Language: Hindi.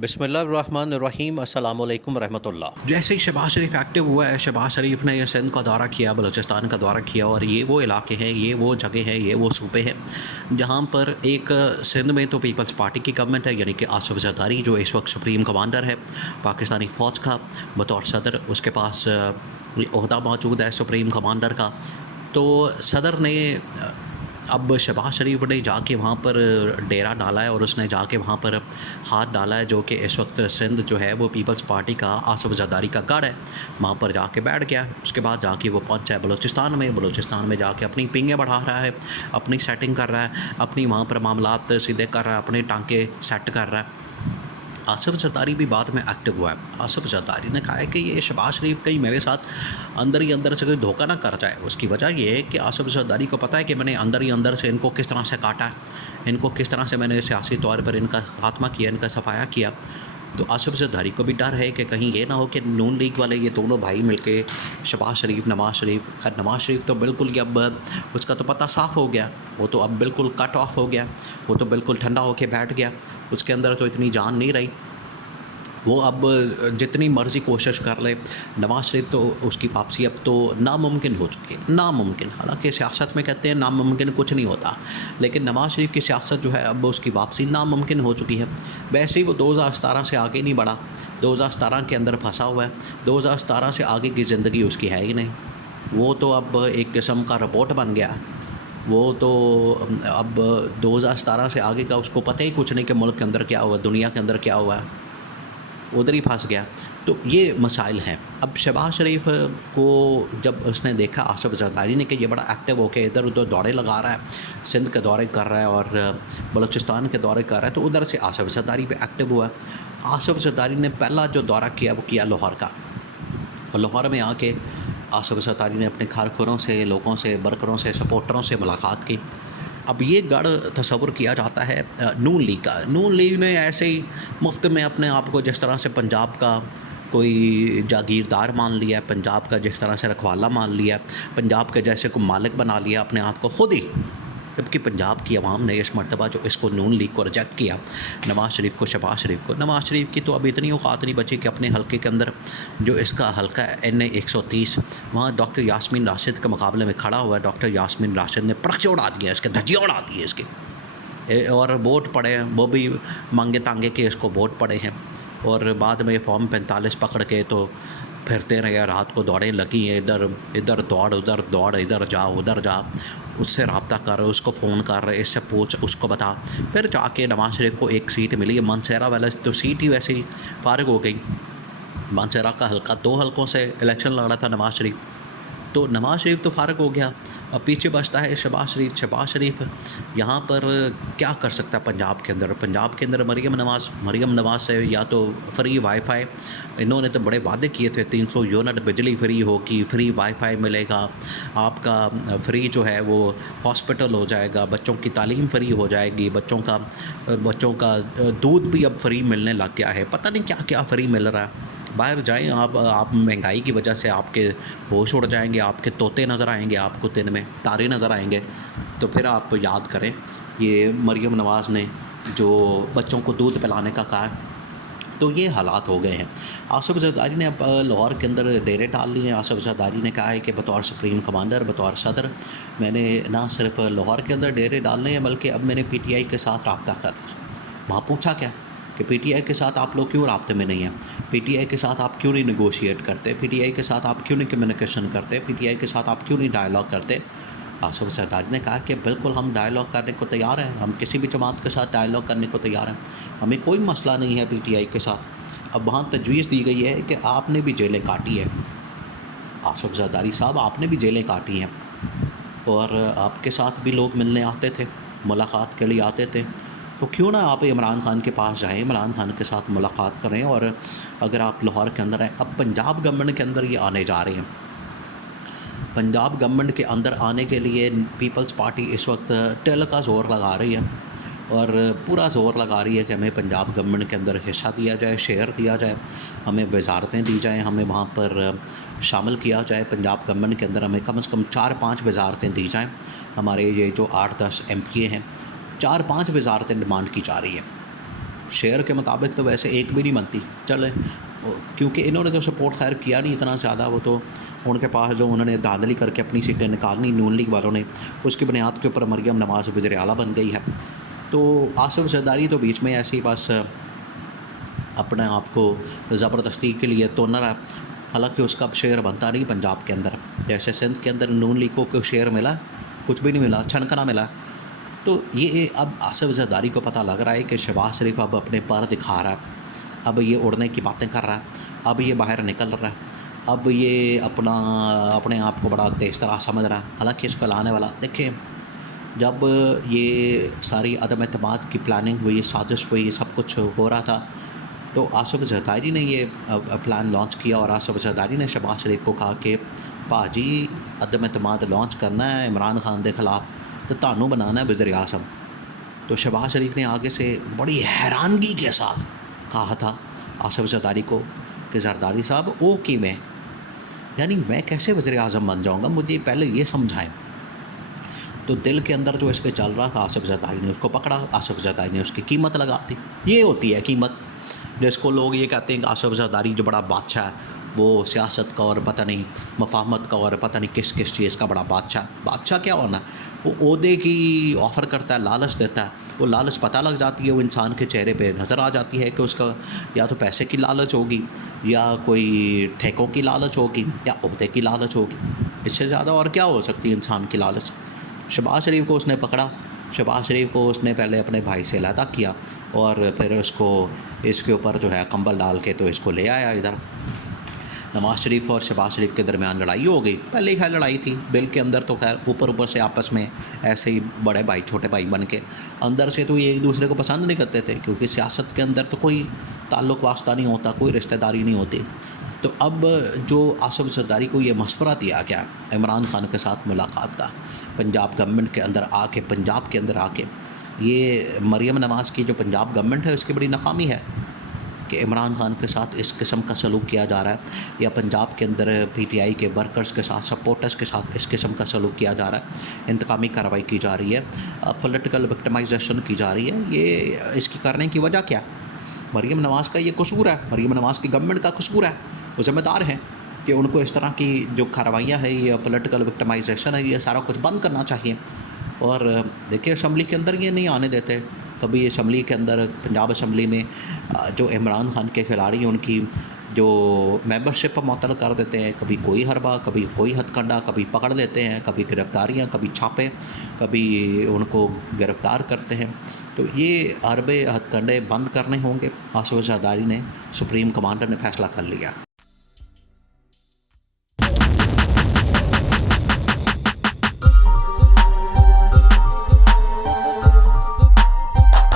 बिस्मिल्लाहिर्रहमानिर्रहीम अस्सलाम वालेकुम रहमतुल्लाह। जैसे ही शहबाज शरीफ एक्टिव हुआ है, शहबाज शरीफ ने सिंध का दौरा किया, बलूचिस्तान का दौरा किया और ये वो इलाके हैं, ये वो जगह हैं, ये वो सूबे हैं जहाँ पर एक सिंध में तो पीपल्स पार्टी की गवर्नमेंट है, यानी कि आसिफ जरदारी जो इस वक्त सुप्रीम कमांडर है पाकिस्तानी फ़ौज का बतौर सदर, उसके पास ओहदा मौजूद है सुप्रीम कमांडर का। तो सदर ने अब शहबाज शरीफ ने जाके वहाँ पर डेरा डाला है और उसने जाके वहाँ पर हाथ डाला है, जो कि इस वक्त सिंध जो है वो पीपल्स पार्टी का आसिफ जरदारी का गढ़ है। वहाँ पर जाके बैठ गया। उसके बाद जाके वो पहुँचा है बलूचिस्तान में जाके अपनी पिंगें बढ़ा रहा है, अपनी सेटिंग कर रहा है, अपनी वहाँ पर मामलात सीधे कर रहा है, अपने टांके सेट कर रहा है। आसिफ जरदारी भी बाद में एक्टिव हुआ है। आसिफ जरदारी ने कहा है कि ये शहबाज शरीफ कहीं मेरे साथ अंदर ही अंदर से कोई धोखा ना कर जाए। उसकी वजह ये है कि आसिफ जरदारी को पता है कि मैंने अंदर ही अंदर से इनको किस तरह से काटा है, इनको किस तरह से मैंने सियासी तौर पर इनका खात्मा किया, इनका सफाया किया। तो आसिफ जरदारी को भी डर है कि कहीं ये ना हो कि नून लीग वाले ये दोनों भाई मिलके शहबाज शरीफ, नवाज शरीफ तो बिल्कुल ही अब उसका तो पता साफ़ हो गया, वो तो अब बिल्कुल कट ऑफ हो गया, वो तो बिल्कुल ठंडा होके बैठ गया, उसके अंदर तो इतनी जान नहीं रही। वो अब जितनी मर्ज़ी कोशिश कर ले, नवाज शरीफ तो उसकी वापसी अब तो नामुमकिन हो चुकी है, नामुमकिन। हालांकि सियासत में कहते हैं नामुमकिन कुछ नहीं होता, लेकिन नवाज शरीफ की सियासत जो है अब उसकी वापसी नामुमकिन हो चुकी है। वैसे ही वो 2017 से आगे नहीं बढ़ा, 2017 के अंदर फंसा हुआ है, 2017 से आगे की ज़िंदगी उसकी है ही नहीं। वो तो अब एक किस्म का रिपोर्ट बन गया। वो तो अब 2017 से आगे का उसको पता ही कुछ नहीं कि मुल्क के अंदर क्या हुआ, दुनिया के अंदर क्या हुआ है, उधर ही फंस गया। तो ये मसाइल हैं। अब शहबाज शरीफ को जब उसने देखा आसिफ जरदारी ने कि ये बड़ा एक्टिव होकर इधर उधर दौरे लगा रहा है, सिंध के दौरे कर रहा है और बलूचिस्तान के दौरे कर रहा है, तो उधर से आसिफ जरदारी पे एक्टिव हुआ। आसिफ जरदारी ने पहला जो दौरा किया वो किया लाहौर का, और लाहौर में आके आसिफ जरदारी ने अपने कारकुनों से, लोगों से, वर्करों से, सपोर्टरों से मुलाकात की। अब ये गढ़ तस्वुर किया जाता है नून लीग का। नून लीग ने ऐसे ही मुफ्त में अपने आप को जिस तरह से पंजाब का कोई जागीरदार मान लिया, पंजाब का जिस तरह से रखवाला मान लिया, पंजाब के जैसे को मालिक बना लिया अपने आप को खुद ही, जबकि पंजाब की आवाम ने इस मरतबा जो इसको नून लीग को रिजेक्ट किया, नवाज शरीफ को, शहबाज शरीफ को। नवाज शरीफ की तो अब इतनी औकात नहीं बची कि अपने हल्के के अंदर जो इसका हल्का है NA 130, वहाँ डॉक्टर यास्मीन राशिद के मुकाबले में खड़ा हुआ है। डॉक्टर यास्मीन राशिद ने पर्चे उड़ा दिया, इसके धज्जियाँ उड़ा दी इसके, और वोट पड़े हैं, वो भी मांगे तांगे के इसको वोट पड़े हैं। और बाद में फॉर्म 45 पकड़ के तो फिरते रहे, रात को दौड़ें लगी हैं, इधर इधर दौड़, उधर दौड़, इधर जा उधर जा, उससे रब्ता कर रहे, उसको फ़ोन कर रहे, इससे पूछ, उसको बता। फिर जाके नवाज शरीफ को एक सीट मिली है मानसहरा वाला, तो सीट ही वैसे ही फारिग हो गई। मानसहरा का हल्का, 2 हल्कों से इलेक्शन लड़ रहा था नवाज शरीफ, तो नवाज शरीफ तो फारिग हो गया। अब पीछे बचता है शहबाज शरीफ। शहबाज शरीफ यहाँ पर क्या कर सकता है पंजाब के अंदर? पंजाब के अंदर मरीम नवाज़ से या तो फ्री वाईफाई, इन्होंने तो बड़े वादे किए थे, 300 यूनिट बिजली फ्री होगी, फ्री वाईफाई मिलेगा, आपका फ्री जो है वो हॉस्पिटल हो जाएगा, बच्चों की तालीम फ्री हो जाएगी, बच्चों का दूध भी अब फ्री मिलने लग गया है, पता नहीं क्या क्या फ्री मिल रहा है। बाहर जाएं आप महंगाई की वजह से आपके होश उड़ जाएंगे, आपके तोते नज़र आएंगे, आपको दिन में तारे नज़र आएंगे। तो फिर आप याद करें ये मरीम नवाज़ ने जो बच्चों को दूध पिलाने का कहा, तो ये हालात हो गए हैं। आसिफ जरदारी ने अब लाहौर के अंदर डेरे डाल लिए हैं। आसिफ जरदारी ने कहा है कि बतौर सुप्रीम कमांडर, बतौर सदर, मैंने ना सिर्फ लाहौर के अंदर डेरे डालने हैं बल्कि अब मैंने PTI के साथ रब्ता करना। वहाँ पूछा क्या कि PTI के साथ आप लोग क्यों राब्ते में नहीं हैं, PTI के साथ आप क्यों नहीं नेगोशिएट करते, PTI के साथ आप क्यों नहीं कम्युनिकेशन करते, PTI के साथ आप क्यों नहीं डायलॉग करते? आसिफ जरदारी ने कहा कि बिल्कुल हम डायलॉग करने को तैयार हैं, हम किसी भी जमात के साथ डायलॉग करने को तैयार हैं, हमें कोई मसला नहीं है PTI के साथ। अब वहाँ तजवीज़ दी गई है कि आपने भी जेलें काटी हैं, आसिफ जरदारी साहब आपने भी जेलें काटी हैं, और आपके साथ भी लोग मिलने आते थे, मुलाकात के लिए आते थे, तो क्यों ना आप इमरान खान के पास जाएं, इमरान खान के साथ मुलाकात करें। और अगर आप लाहौर के अंदर हैं, अब पंजाब गवर्नमेंट के अंदर ये आने जा रहे हैं। पंजाब गवर्नमेंट के अंदर आने के लिए पीपल्स पार्टी इस वक्त टिल का ज़ोर लगा रही है, और पूरा ज़ोर लगा रही है कि हमें पंजाब गवर्नमेंट के अंदर हिस्सा दिया जाए, शेयर दिया जाए, हमें वजारतें दी जाएँ, हमें वहाँ पर शामिल किया जाए। पंजाब गवर्नमेंट के अंदर हमें कम से कम 4-5 वजारतें दी जाएँ। हमारे ये जो 8-10 MPA हैं, 4-5 वजारतें डिमांड की जा रही है। शेयर के मुताबिक तो वैसे एक भी नहीं बनती चले, क्योंकि इन्होंने तो सपोर्ट खैर किया नहीं इतना ज़्यादा, वो तो उनके पास जो उन्होंने धांधली करके अपनी सीटें निकालनी नून लीग वालों ने, उसकी बुनियाद के ऊपर मरियम नवाज़ वज़ीर आला बन गई है। तो आसिफ ज़रदारी तो बीच में ऐसे ही बस अपने आप को ज़बरदस्ती के लिए तोड़ रहा है, हालांकि उसका अब शेयर बनता नहीं पंजाब के अंदर। जैसे सिंध के अंदर नून लीग को शेयर मिला, कुछ भी नहीं मिला, छनकना मिला। तो ये अब आसिफ ज़रदारी को पता लग रहा है कि शहबाज शरीफ अब अपने पर दिखा रहा है, अब ये उड़ने की बातें कर रहा है, अब ये बाहर निकल रहा है, अब ये अपने आप को बड़ा तेज़ तरह समझ रहा है। हालांकि इसको लाने वाला देखिए, जब ये सारी अदम एतमाद की प्लानिंग हुई, साजिश हुई, ये सब कुछ हो रहा था, तो आसिफ ज़रदारी ने ये प्लान लॉन्च किया और आसिफ ज़रदारी ने शहबाज शरीफ को कहा कि भाजी अदम एतमाद लॉन्च करना है इमरान खान के खिलाफ, तो तानू बनाना है वज़ीर आज़म। तो शहबाज शरीफ ने आगे से बड़ी हैरानगी के साथ कहा था आसिफ ज़रदारी को कि ज़रदारी साहब ओ कि मैं, यानी मैं कैसे वज़ीर आज़म बन जाऊँगा, मुझे पहले ये समझाएं। तो दिल के अंदर जो इसके चल रहा था, आसिफ ज़रदारी ने उसको पकड़ा, आसिफ ज़रदारी ने उसकी कीमत लगा दी। ये होती है कीमत, जिसको लोग ये कहते हैं कि आसिफ ज़रदारी जो बड़ा बादशाह है, वो सियासत का और पता नहीं मफाहमत का और पता नहीं किस किस चीज़ का बड़ा बादशाह क्या होना, वो ओहदे की ऑफ़र करता है, लालच देता है, वो लालच पता लग जाती है, वो इंसान के चेहरे पे नज़र आ जाती है कि उसका या तो पैसे की लालच होगी, या कोई ठेकों की लालच होगी, या ओहदे की लालच होगी। इससे ज़्यादा और क्या हो सकती है इंसान की लालच। शहबाज शरीफ को उसने पकड़ा, शहबाज शरीफ को उसने पहले अपने भाई से अलहदा किया और फिर उसको इसके ऊपर जो है कंबल डाल के तो इसको ले आया इधर। नवाज़ शरीफ और शहबाज शरीफ के दरमियान लड़ाई हो गई, पहले ही खैर लड़ाई थी, दिल के अंदर तो खैर ऊपर से आपस में ऐसे ही बड़े भाई छोटे भाई बन के, अंदर से तो ये एक दूसरे को पसंद नहीं करते थे, क्योंकि सियासत के अंदर तो कोई ताल्लुक़ वास्ता नहीं होता, कोई रिश्तेदारी नहीं होती। तो अब जो आसिफ ज़रदारी को ये मशवरा दिया गया इमरान खान के साथ मुलाकात का, पंजाब गवर्नमेंट के अंदर आके, पंजाब के अंदर आके, ये मरियम नवाज़ की जो पंजाब गवर्नमेंट है उसकी बड़ी नाकामी है कि इमरान खान के साथ इस किस्म का सलूक किया जा रहा है, या पंजाब के अंदर PTI के वर्कर्स के साथ, सपोर्टर्स के साथ इस किस्म का सलूक किया जा रहा है, इंतकामी कार्रवाई की जा रही है, पॉलिटिकल विक्टिमाइजेशन की जा रही है। ये इसकी करने की वजह क्या? मरियम नवाज़ का ये कसूर है, मरियम नवाज़ की गवर्नमेंट का कसूर है, वो ज़िम्मेदार हैं कि उनको इस तरह की जो कार्रवाइयाँ है, ये पॉलिटिकल विक्टिमाइजेशन है, ये सारा कुछ बंद करना चाहिए। और देखिए असम्बली के अंदर ये नहीं आने देते, कभी असम्बली के अंदर पंजाब असम्बली में जो इमरान खान के खिलाड़ी हैं उनकी जो मेंबरशिप मुअत्तल कर देते हैं, कभी कोई हरबा, कभी कोई हथकंडा, कभी पकड़ लेते हैं, कभी गिरफ़्तारियाँ, कभी छापे, कभी उनको गिरफ़्तार करते हैं। तो ये हरबे हथकंडे बंद करने होंगे, आसिफ ज़रदारी ने, सुप्रीम कमांडर ने फ़ैसला कर लिया।